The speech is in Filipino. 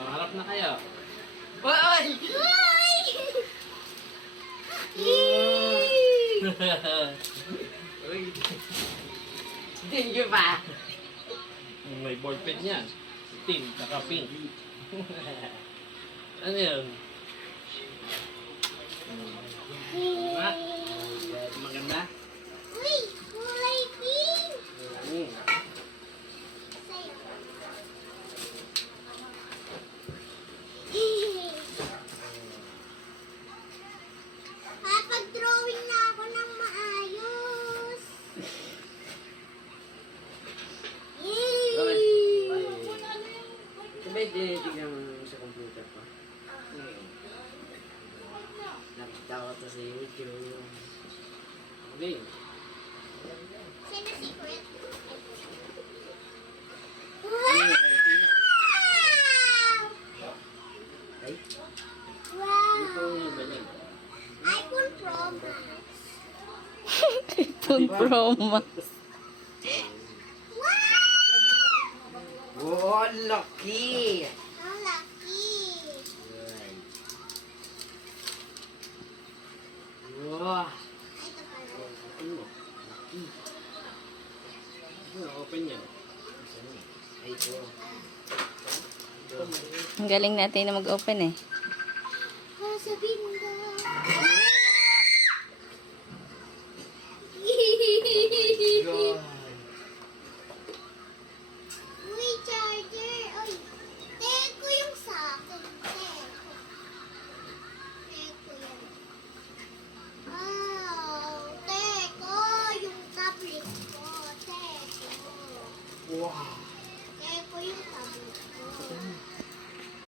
Harap na kayo. Uy! Uy. Thank you pa. May ballpen yan. Team, saka pink. Ano yun? Ah, Maganda? Uy, kulay pink. Papag-drawing na ako ng maayos. Yay! Sabay tinitignan mo sa computer pa. Nakita ko to sa YouTube. hindi. Sino secret? Ano kaya tingnan? Wow! Ay, Wow! ano ba yan? iPhone Pro Max. iPhone Pro Max. Wow! Oh, lucky! Ang lucky. Yan. Wow! Ay, ito pala. Open mo. Lucky. Ano, open yan. Ay, ito. Ang galing natin na mag-open eh. Sabihin mo